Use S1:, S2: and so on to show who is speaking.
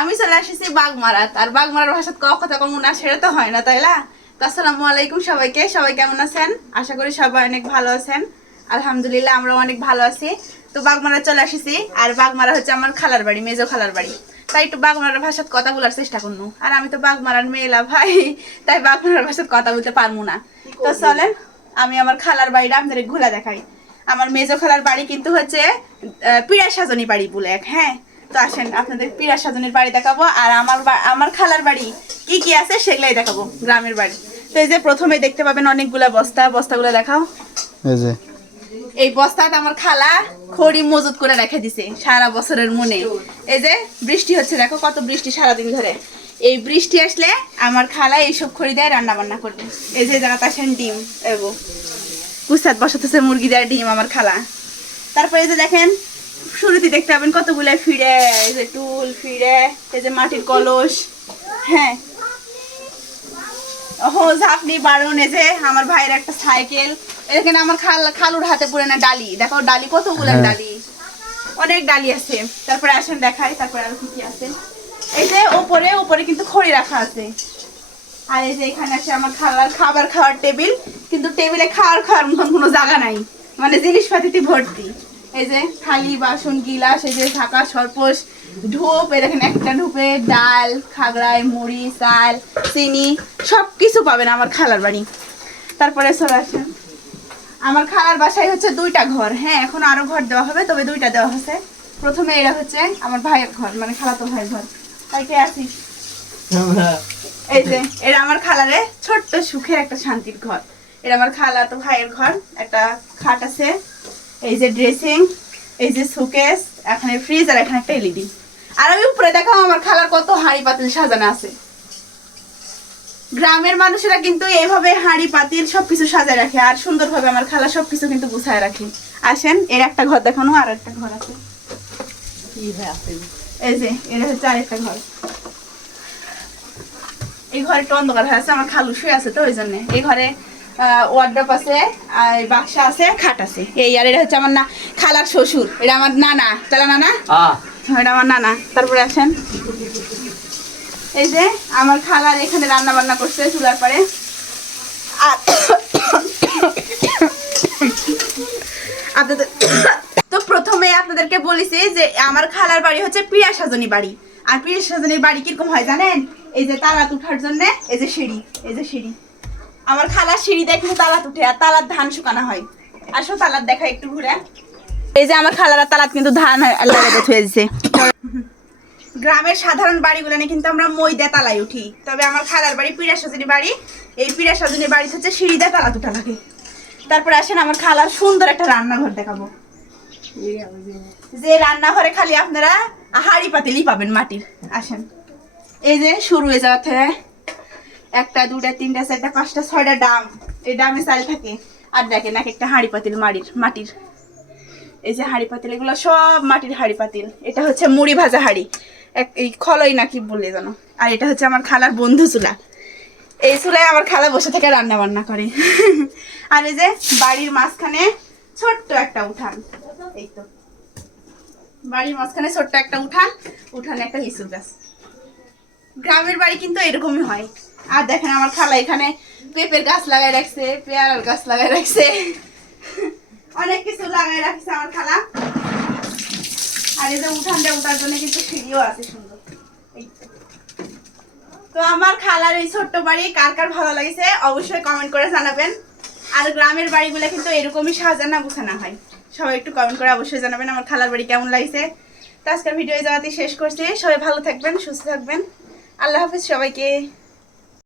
S1: আমি চলে আসিছি বাগমারাত আর বাগমারার ভাষাত ক কথা কম না সেটা তো হয় না তাই না? তো আসসালামু আলাইকুম সবাইকে সবাই কেমন আছেন? আশা করি সবাই অনেক ভালো আছেন। আলহামদুলিল্লাহ আমরা অনেক ভালো আছি। তো বাগমারা চলে আসিছি আর বাগমারা হচ্ছে আমার খালার বাড়ি মেজো খালার বাড়ি। তাই একটু বাগমারার ভাষাত কথা বলার চেষ্টা করনু। আর আমি তো বাগমারার মেয়েলা ভাই তাই বাগমারার ভাষাত কথা বলতে পারব না। তো চলেন আমি আমার খালার বাড়িটা আপনাদের ঘুরে দেখাই। আমার মেজো খালার বাড়ি কিন্তু হচ্ছে পিড়া সাজনী বাড়ি বলে এক হ্যাঁ? তো আসেন আপনাদের পিড়া সাজনের বাড়ি দেখাবো আর আমার আমার খালার বাড়ি কি কি আছে সেগুলাই দেখাবো গ্রামের বাড়ি। তো এই যে প্রথমে দেখতে পাবেন অনেকগুলা বস্তা বস্তাগুলো দেখাও।
S2: এই যে।
S1: এই বস্তাতে আমার খালা খড়ি মজুত করে রেখে দিছে সারা বছরের মনে। এই যে বৃষ্টি হচ্ছে দেখো কত বৃষ্টি সারাদিন ধরে। এই বৃষ্টি আসলে আমার খালা এইসব খড়ি দিয়ে রান্না বান্না করবে। এই যে জায়গাতে আসেন ডিম এগো কুস্তাদ বসাতেছে মুরগি দেওয়ার ডিম আমার খালা। তারপরে এই যে দেখেন শুরুতে দেখতে পাবেন কতগুলো ফিরে এই যে টুল ফিরে এই যে মাটির কলস। হ্যাঁ। ও ঝাপনি বারণ এই যে আমার ভাইয়ের একটা সাইকেল। এখানে আমার খাল খালুর হাতে পড়ে না ডালি। দেখো ডালি কতগুলো
S2: হ্যাঁ।
S1: ডালি। অনেক ডালি আছে। তারপরে আসেন দেখাই তারপরে আর কি কি আছে। এই যে ওপরে ওপরে কিন্তু খড়ি রাখা আছে। আর এই যে এখানে আছে আমার খাবার খাবার খাওয়ার টেবিল। কিন্তু টেবিলে খাওয়ার খাওয়ার মতন কোনো জায়গা নাই। মানে জিনিসপাতিতে ভর্তি। এই যে থালি, বাসন, গিলাস, এই যে সরপোষ ধূপ, এই দেখেন একটা ধূপে ডাল, খাগড়ায় মুড়ি, চাল, চিনি সব কিছু পাবেন আমার খালার বাড়ি। তারপরে চলে আসেন। আমার খালার বাসায় হচ্ছে দুইটা ঘর। হ্যাঁ এখন আরও ঘর দেওয়া হবে, তবে দুইটা দেওয়া হচ্ছে প্রথমে এরা হচ্ছে আমার ভাইয়ের ঘর মানে খালাতো ভাইয়ের ঘর। তাই কে আছিস এই যে এটা আমার খালারে ছোট্ট সুখের একটা শান্তির ঘর। এটা আমার খালা তো ভাইয়ের ঘর, একটা খাট আছে। এই যে ড্রেসিং এই যে সুকেস এখানে ফ্রিজ আর এখানে একটা এলইডি আর আমি উপরে দেখাও আমার খালার কত হাঁড়ি পাতিল সাজানো আছে। গ্রামের মানুষেরা কিন্তু এইভাবে হাঁড়ি পাতিল সবকিছু সাজায় রাখে আর সুন্দরভাবে আমার খালা সবকিছু কিন্তু গুছায় রাখে। আসেন এর একটা ঘর দেখানো আর একটা ঘর আছে। এই যে এটা হচ্ছে আরেকটা ঘর। এই ঘরে একটু অন্ধকার হয়ে আছে আমার খালু শুয়ে আছে তো ওই জন্য। এই ঘরে ওয়ার্ড্রপ আছে আর বাক্সা আছে খাট আছে। এই আর এটা হচ্ছে আমার না খালার শ্বশুর। এটা আমার নানা। চালা নানা? এটা আমার নানা। তারপরে আসেন। এই যে আমার খালার এখানে রান্না বান্না করছে চুলার পরে আর আপনাদের তো প্রথমে আপনাদেরকে বলেছি যে আমার খালার বাড়ি হচ্ছে পিয়া সাজনী বাড়ি। আর পিয়া সাজনীর বাড়ি কীরকম হয় জানেন? এই যে তালাত উঠার জন্য এই যে সিঁড়ি এই যে সিঁড়ি। আমার খালার সিঁড়ি দিয়ে তালাত উঠে, আর তালার ধান শুকানো হয়। আসো তালাত দেখা একটু ঘুরে। এই যে আমার খালারা তালাত কিন্তু ধান লাগাতে থুয়ে গ্রামের সাধারণ বাড়িগুলো নিয়ে কিন্তু আমরা মই দিয়ে তালায় উঠি। তবে আমার খালার বাড়ি পিড়া সাজনী বাড়ি। এই পিড়া সাজনী বাড়ি হচ্ছে সিঁড়ি দিয়ে তালা উঠা লাগে। তারপরে আসেন আমার খালার সুন্দর একটা রান্নাঘর দেখাবো। যে রান্নাঘরে খালি আপনারা হাড়ি পাতিলই পাবেন মাটির। আসেন। এই যে শুরু হয়ে যাওয়া থেকে একটা দুটা তিনটা, চারটা, পাঁচটা, ছয়টা ডাম। এই ডামে চাল থাকে। আর দেখেন এক একটা হাঁড়ি পাতিল মাটির মাটির। এই যে হাঁড়ি পাতিল, এগুলো সব মাটির হাঁড়ি পাতিল। এটা হচ্ছে মুড়ি ভাজা হাঁড়ি। এক এই খলই নাকি বলে জানো আর এটা হচ্ছে আমার খালার বন্ধু চুলা। এই চুলায় আমার খালা বসে থেকে রান্না বান্না করে। আর এই যে বাড়ির মাঝখানে ছোট্ট একটা উঠান। এই তো। বাড়ির মাঝখানে ছোট্ট একটা উঠান। উঠানে একটা লিচু গাছ। গ্রামের বাড়ি কিন্তু এরকমই হয়। আর দেখেন আমার খালা এখানে পেঁপের গাছ লাগাই রাখছে, পেয়ারার গাছ লাগাই রাখছে। অনেক কিছু লাগাই রাখছে আমার খালা। আর এই যে উঠানটা উঠার জন্য কিন্তু সিঁড়িও আছে সুন্দর। তো। আমার খালার এই ছোট্ট বাড়ি কার কার ভালো লাগছে অবশ্যই কমেন্ট করে জানাবেন। আর গ্রামের বাড়িগুলো কিন্তু এরকমই সাজানো গুছানো হয়। সবাই একটু কমেন্ট করে অবশ্যই জানাবেন আমার খালার বাড়ি কেমন লাগছে। তো আজকের ভিডিও এই শেষ করছি। সবাই ভালো থাকবেন, সুস্থ থাকবেন। আল্লাহ হাফিজ সবাইকে।